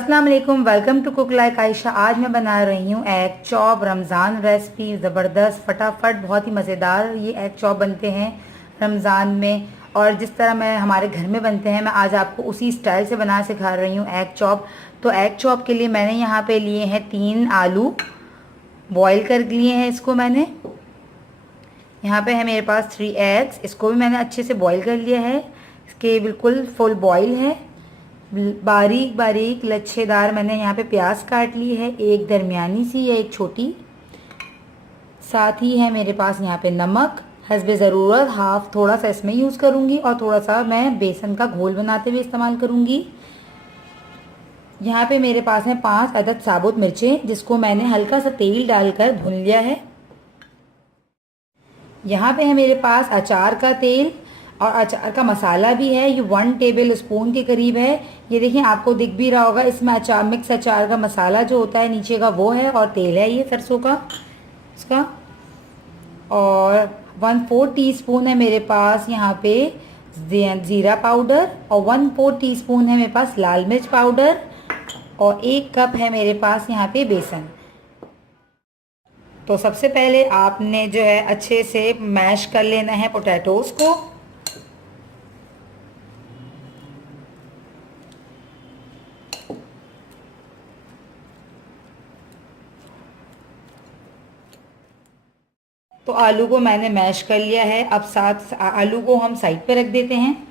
अस्सलाम वालेकुम, welcome to cook like Ayesha. आज मैं बना रही हूँ एग चॉप। रमज़ान रेसिपी ज़बरदस्त, फटाफट, बहुत ही मज़ेदार ये एग चॉप बनते हैं रमज़ान में। और जिस तरह मैं हमारे घर में बनते हैं, मैं आज आपको उसी स्टाइल से बना सिखा रही हूँ एग चॉप। तो एग चॉप के लिए मैंने यहाँ पे लिए हैं 3 आलू, बॉईल कर लिए हैं इसको मैंने। यहाँ पे है मेरे पास 3 एग्स, इसको भी मैंने अच्छे से बॉईल कर लिया है। इसके बिल्कुल फुल बॉईल है। बारीक बारीक लच्छेदार मैंने यहाँ पे प्याज काट ली है, एक दरमियानी सी या एक छोटी। साथ ही है मेरे पास यहाँ पे नमक हस्बे ज़रूरत, हाफ थोड़ा सा इसमें यूज़ करूँगी और थोड़ा सा मैं बेसन का घोल बनाते हुए इस्तेमाल करूँगी। यहाँ पे मेरे पास है 5 अदद साबुत मिर्चें, जिसको मैंने हल्का सा तेल डालकर भून लिया है। यहाँ पे है मेरे पास अचार का तेल और अचार का मसाला भी है, ये 1 टेबल स्पून के करीब है। ये देखिए, आपको दिख भी रहा होगा, इसमें अचार मिक्स अचार का मसाला जो होता है नीचे का वो है, और तेल है ये सरसों का इसका। और 1/4 टीस्पून है मेरे पास यहाँ पे ज़ीरा पाउडर, और 1/4 टीस्पून है मेरे पास लाल मिर्च पाउडर, और 1 कप है मेरे पास यहाँ पे बेसन। तो सबसे पहले आपने जो है अच्छे से मैश कर लेना है पोटैटोज़ को। तो आलू को मैंने मैश कर लिया है। अब साथ आलू को हम साइड पे रख देते हैं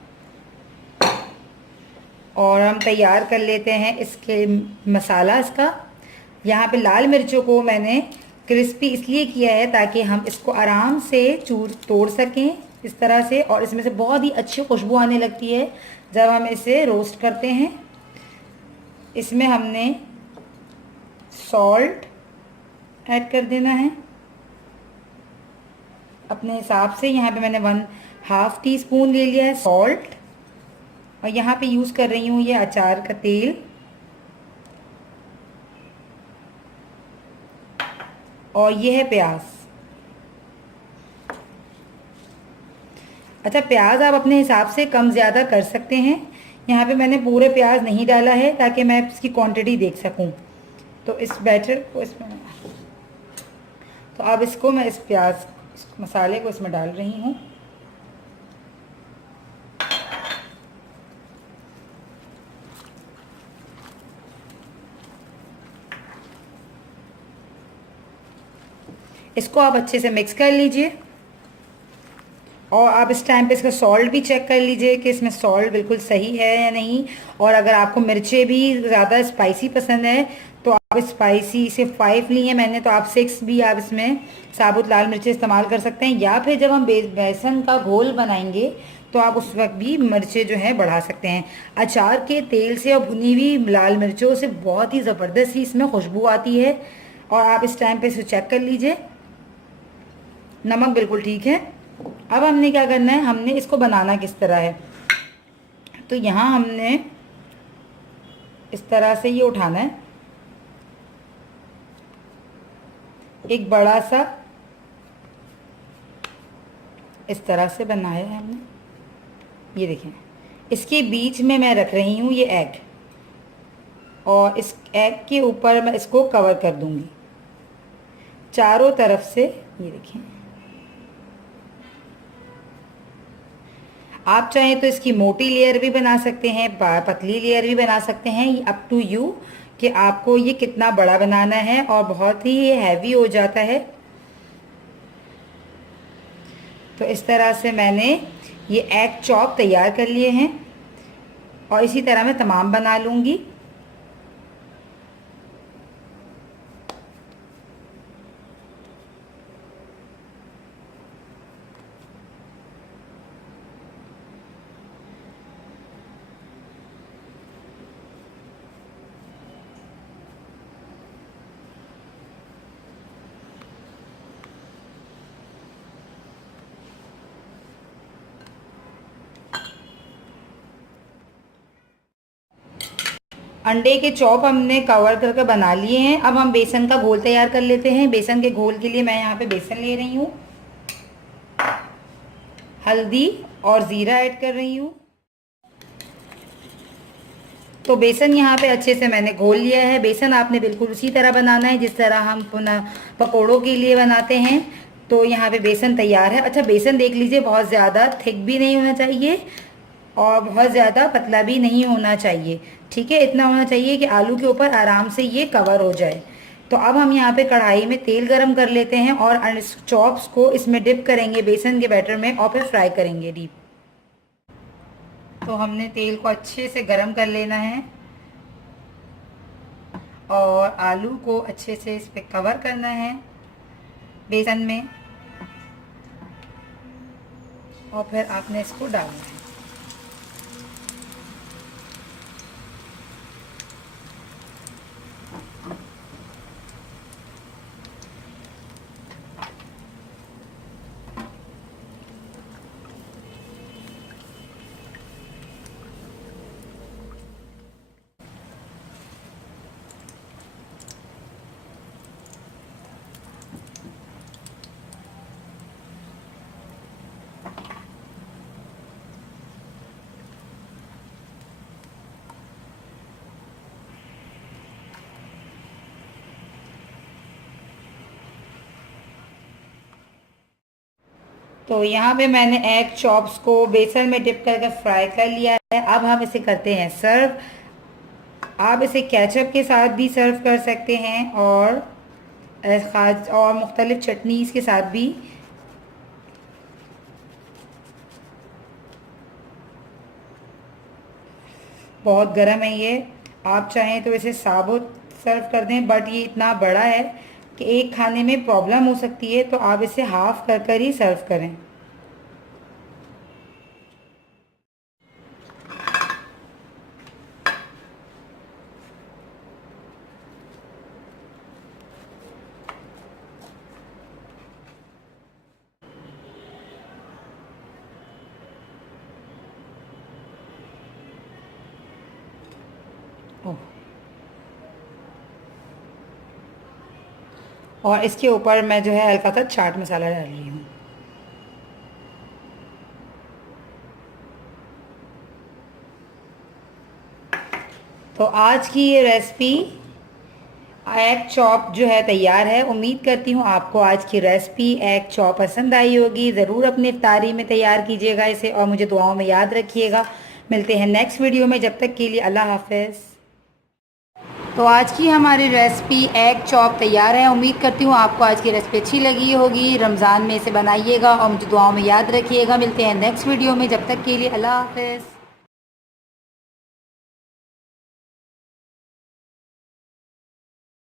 और हम तैयार कर लेते हैं इसके मसाला इसका। यहाँ पे लाल मिर्चों को मैंने क्रिस्पी इसलिए किया है ताकि हम इसको आराम से तोड़ सकें इस तरह से, और इसमें से बहुत ही अच्छी खुशबू आने लगती है जब हम इसे रोस्ट करते हैं। इसमें हमने सॉल्ट ऐड कर देना है अपने हिसाब से। यहाँ पे मैंने 1/2 टीस्पून ले लिया है सॉल्ट, और यहाँ पे यूज़ कर रही हूँ ये अचार का तेल। और ये है प्याज। अच्छा, प्याज आप अपने हिसाब से कम ज़्यादा कर सकते हैं। यहाँ पे मैंने पूरे प्याज नहीं डाला है ताकि मैं इसकी क्वांटिटी देख सकूँ। तो इस बैटर को इसमें, तो अब इसको मैं इस मसाले को इसमें डाल रही हूँ। इसको आप अच्छे से मिक्स कर लीजिए, और आप इस टाइम पे इसका सॉल्ट भी चेक कर लीजिए कि इसमें सॉल्ट बिल्कुल सही है या नहीं। और अगर आपको मिर्चें भी ज़्यादा स्पाइसी पसंद है तो आप स्पाइसी से 5 ली हैं मैंने, तो आप 6 भी आप इसमें साबुत लाल मिर्चें इस्तेमाल कर सकते हैं। या फिर जब हम बेसन का घोल बनाएंगे तो आप उस वक्त भी मिर्चें जो है बढ़ा सकते हैं। अचार के तेल से और भुनी हुई लाल मिर्चों से बहुत ही ज़बरदस्त ही इसमें खुशबू आती है। और आप इस टाइम पे इसे चेक कर लीजिए, नमक बिल्कुल ठीक है। अब हमने क्या करना है, हमने इसको बनाना किस तरह है। तो यहाँ हमने इस तरह से ये उठाना है, एक बड़ा सा इस तरह से बनाया है हमने। ये देखें, इसके बीच में मैं रख रही हूँ ये एग, और इस एग के ऊपर मैं इसको कवर कर दूंगी चारों तरफ से। ये देखें, आप चाहें तो इसकी मोटी लेयर भी बना सकते हैं, पतली लेयर भी बना सकते हैं, अप टू यू कि आपको ये कितना बड़ा बनाना है। और बहुत ही हैवी हो जाता है। तो इस तरह से मैंने ये एग चॉप तैयार कर लिए हैं, और इसी तरह मैं तमाम बना लूँगी। अंडे के चॉप हमने कवर करके बना लिए हैं। अब हम बेसन का घोल तैयार कर लेते हैं। बेसन के घोल के लिए मैं यहाँ पे बेसन ले रही हूँ, हल्दी और ज़ीरा ऐड कर रही हूँ। तो बेसन यहाँ पे अच्छे से मैंने घोल लिया है। बेसन आपने बिल्कुल उसी तरह बनाना है जिस तरह हम पकौड़ों के लिए बनाते हैं। तो यहाँ पे बेसन तैयार है। अच्छा, बेसन देख लीजिए, बहुत ज़्यादा थिक भी नहीं होना चाहिए और बहुत ज़्यादा पतला भी नहीं होना चाहिए। ठीक है, इतना होना चाहिए कि आलू के ऊपर आराम से ये कवर हो जाए। तो अब हम यहाँ पे कढ़ाई में तेल गरम कर लेते हैं और चॉप्स को इसमें डिप करेंगे बेसन के बैटर में और फिर फ्राई करेंगे डीप। तो हमने तेल को अच्छे से गरम कर लेना है और आलू को अच्छे से इस पे कवर करना है बेसन में और फिर आपने इसको डालना है। तो यहाँ पे मैंने एग चॉप्स को बेसन में डिप करके फ्राई कर लिया है। अब हम इसे करते हैं सर्व। आप इसे केचप के साथ भी सर्व कर सकते हैं और मुख्तलिफ चटनीज़ के साथ भी। बहुत गर्म है ये, आप चाहें तो इसे साबुत सर्व कर दें, बट ये इतना बड़ा है कि एक खाने में प्रॉब्लम हो सकती है, तो आप इसे हाफ कर कर ही सर्व करें। ओह, और इसके ऊपर मैं जो है हल्का सा चाट मसाला डाल रही हूँ। तो आज की ये रेसिपी एग चॉप जो है तैयार है। उम्मीद करती हूँ आपको आज की रेसिपी एग चॉप पसंद आई होगी। ज़रूर अपनी इफ्तारी में तैयार कीजिएगा इसे और मुझे दुआओं में याद रखिएगा। मिलते हैं नेक्स्ट वीडियो में, जब तक के लिए अल्लाह हाफ़िज़। तो आज की हमारी रेसिपी एग चॉप तैयार है। उम्मीद करती हूँ आपको आज की रेसिपी अच्छी लगी होगी। रमज़ान में इसे बनाइएगा और मुझे दुआओं में याद रखिएगा। मिलते हैं नेक्स्ट वीडियो में, जब तक के लिए अल्लाह हाफ़िज़।